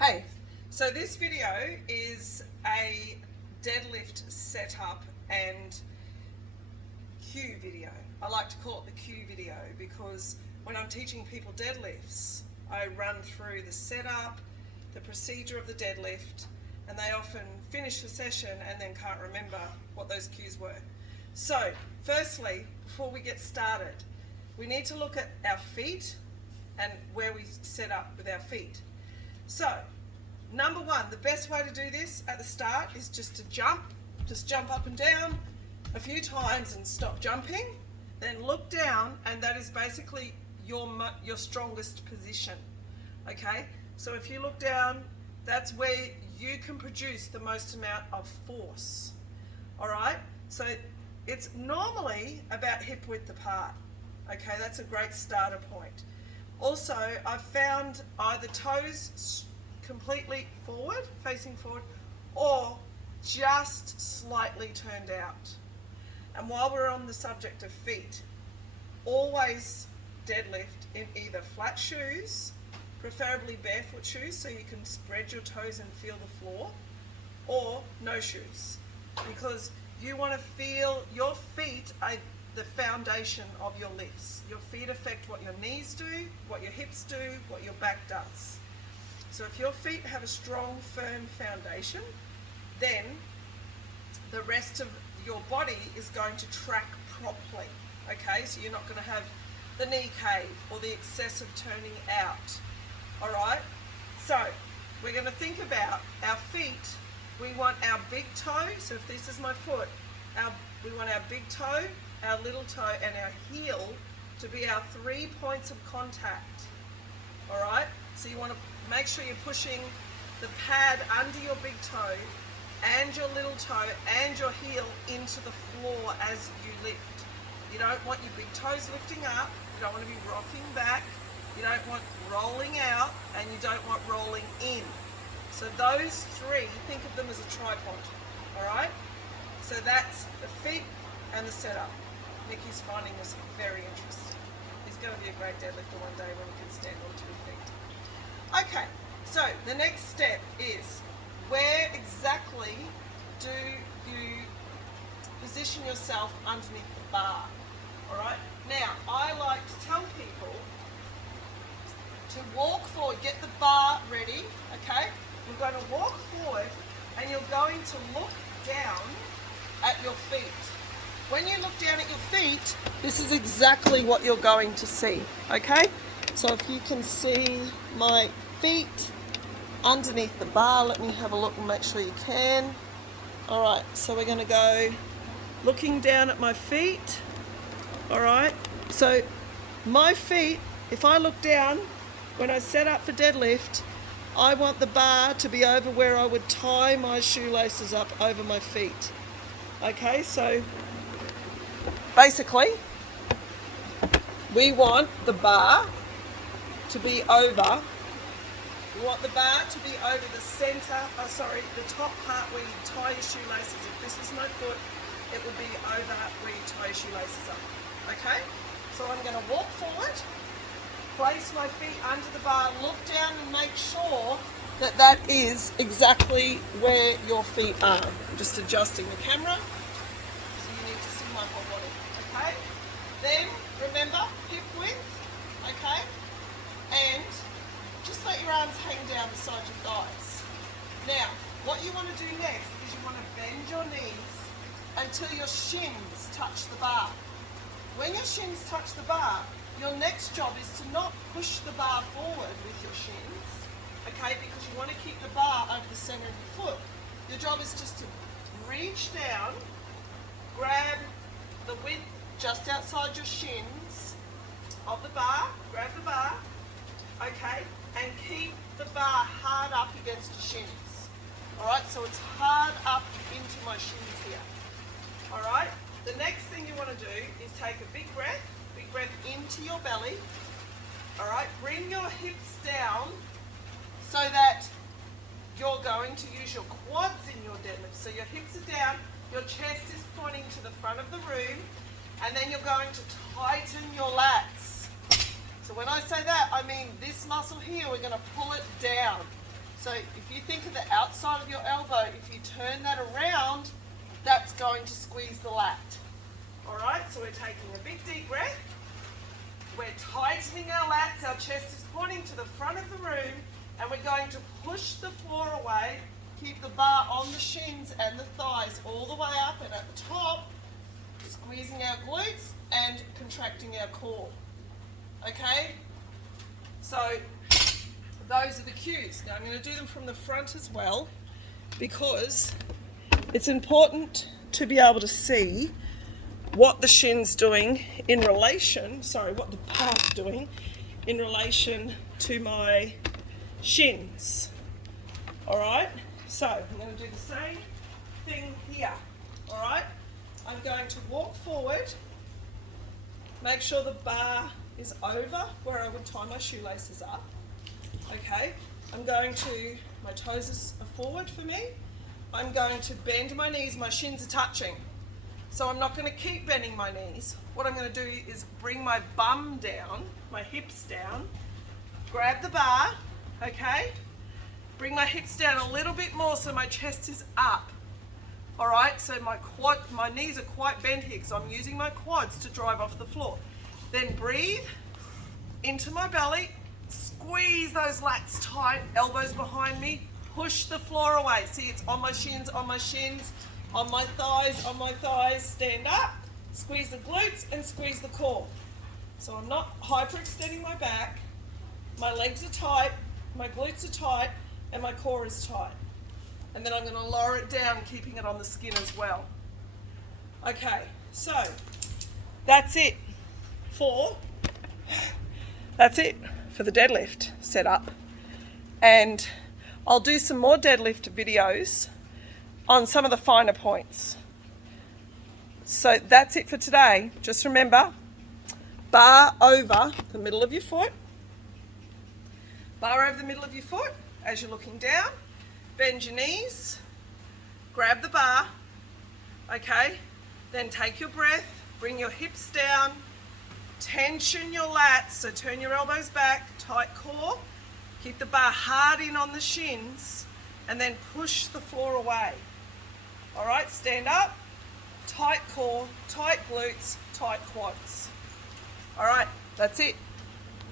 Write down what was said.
Hey, so this video is a deadlift setup and cue video. I like to call it the cue video because when I'm teaching people deadlifts, I run through the setup, the procedure of the deadlift, and they often finish the session and then can't remember what those cues were. So, firstly, before we get started, we need to look at our feet and where we set up with our feet. So, number one, the best way to do this at the start is just to jump up and down a few times and stop jumping, then look down, and that is basically your strongest position, okay? So if you look down, that's where you can produce the most amount of force, all right? So it's normally about hip width apart, okay? That's a great starter point. Also, I've found either toes completely forward, facing forward, or just slightly turned out. And while we're on the subject of feet, always deadlift in either flat shoes, preferably barefoot shoes so you can spread your toes and feel the floor, or no shoes, because you want to feel your feet are the foundation of your lifts. Your feet affect what your knees do, what your hips do, what your back does. So if your feet have a strong, firm foundation, then the rest of your body is going to track properly, okay? So you're not going to have the knee cave or the excessive turning out, all right? So we're going to think about our feet. We want our big toe, so if this is my foot, we want our big toe, our little toe, and our heel to be our 3 points of contact, all right? So you want to make sure you're pushing the pad under your big toe and your little toe and your heel into the floor as you lift. You don't want your big toes lifting up, you don't want to be rocking back, you don't want rolling out, and you don't want rolling in. So those three, think of them as a tripod, all right? So that's the feet and the setup. Nikki's finding this very interesting. He's going to be a great deadlifter one day when he can stand on 2 feet. Okay, so the next step is, where exactly do you position yourself underneath the bar? All right. Now, I like to tell people to walk forward, get the bar ready, okay? You're going to walk forward and you're going to look down at your feet. When you look down at your feet, this is exactly what you're going to see, okay? So if you can see my feet underneath the bar, let me have a look and make sure you can. All right, so we're going to go looking down at my feet. All right, so my feet, if I look down, when I set up for deadlift, I want the bar to be over where I would tie my shoelaces up over my feet. Okay, so basically, we want the bar to be over. We want the bar to be over the center, the top part where you tie your shoelaces. If this is my foot, it will be over where you tie your shoelaces up. Okay? So I'm going to walk forward, place my feet under the bar, look down and make sure that that is exactly where your feet are. I'm just adjusting the camera so you need to see my whole body. Okay? Then remember, hip width, okay? And just let your arms hang down beside your thighs. Now, what you want to do next is you want to bend your knees until your shins touch the bar. When your shins touch the bar, your next job is to not push the bar forward with your shins, okay, because you want to keep the bar over the center of your foot. Your job is just to reach down, grab the width just outside your shins of the bar, grab the bar, okay, and keep the bar hard up against your shins. All right, so it's hard up into my shins here. All right, the next thing you want to do is take a big breath into your belly. All right, bring your hips down so that you're going to use your quads in your deadlift. So your hips are down, your chest is pointing to the front of the room, and then you're going to tighten your lats. So when I say that, I mean this muscle here, we're going to pull it down. So if you think of the outside of your elbow, if you turn that around, that's going to squeeze the lat. All right, so we're taking a big deep breath. We're tightening our lats, our chest is pointing to the front of the room, and we're going to push the floor away, keep the bar on the shins and the thighs all the way up, and at the top, squeezing our glutes and contracting our core. Okay? So those are the cues. Now I'm going to do them from the front as well, because it's important to be able to see what the shin's doing in relation, what the bar's doing in relation to my shins. All right, so I'm going to do the same thing here. All right, I'm going to walk forward, make sure the bar is over where I would tie my shoelaces up. Okay, I'm going to, my toes are forward for me. I'm going to bend my knees, my shins are touching. So I'm not going to keep bending my knees. What I'm going to do is bring my bum down, my hips down, grab the bar, okay? Bring my hips down a little bit more so my chest is up. All right, so my knees are quite bent here because I'm using my quads to drive off the floor. Then breathe into my belly, squeeze those lats tight, elbows behind me, push the floor away. See, it's on my shins, on my thighs, stand up, squeeze the glutes and squeeze the core. So I'm not hyperextending my back, my legs are tight, my glutes are tight, and my core is tight. And then I'm going to lower it down, keeping it on the skin as well. Okay, so that's it for the deadlift setup. And I'll do some more deadlift videos on some of the finer points. So that's it for today. Just remember, bar over the middle of your foot. Bar over the middle of your foot as you're looking down. Bend your knees. Grab the bar. Okay. Then take your breath. Bring your hips down. Tension your lats. So turn your elbows back. Tight core. Keep the bar hard in on the shins. And then push the floor away. All right, stand up, tight core, tight glutes, tight quads. All right, that's it.